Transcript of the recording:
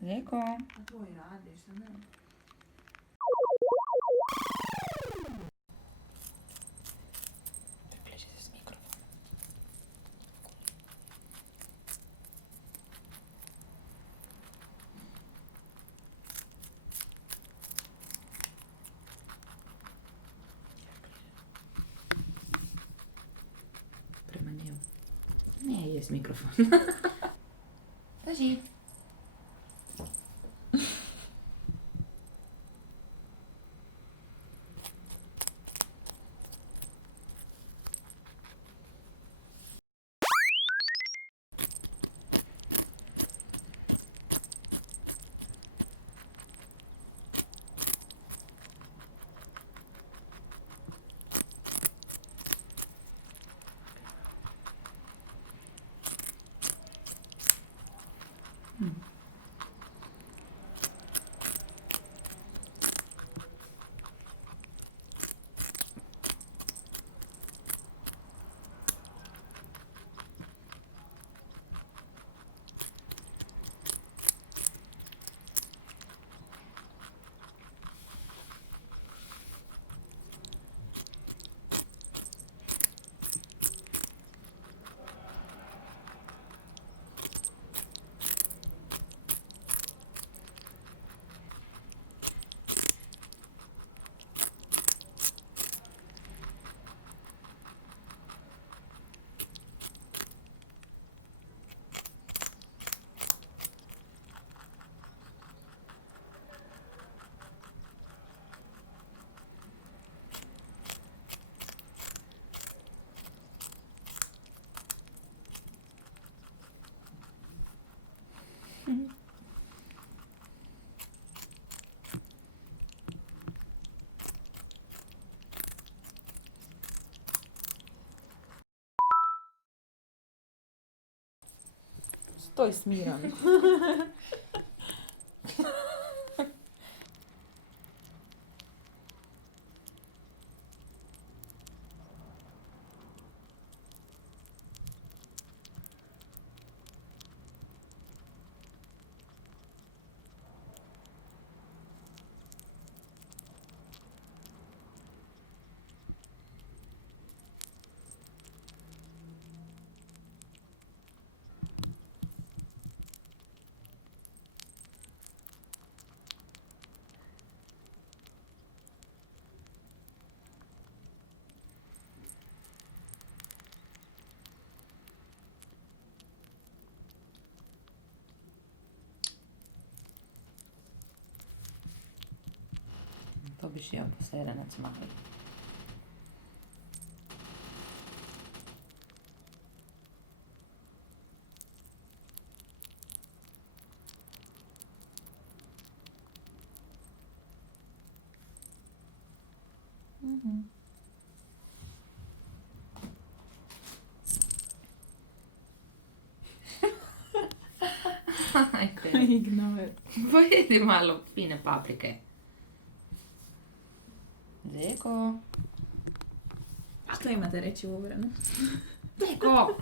Zeko. A tvoj radiš, a ne? Približi se s mikrofonom. Prema njemu. Ne, je s mikrofon. Kaži. Stoj smiran. To biš ja poserenac mali. Ajde. Ignore. Pojedi malo fine paprike. Zeko. Što imate reći u obranu? Zeko.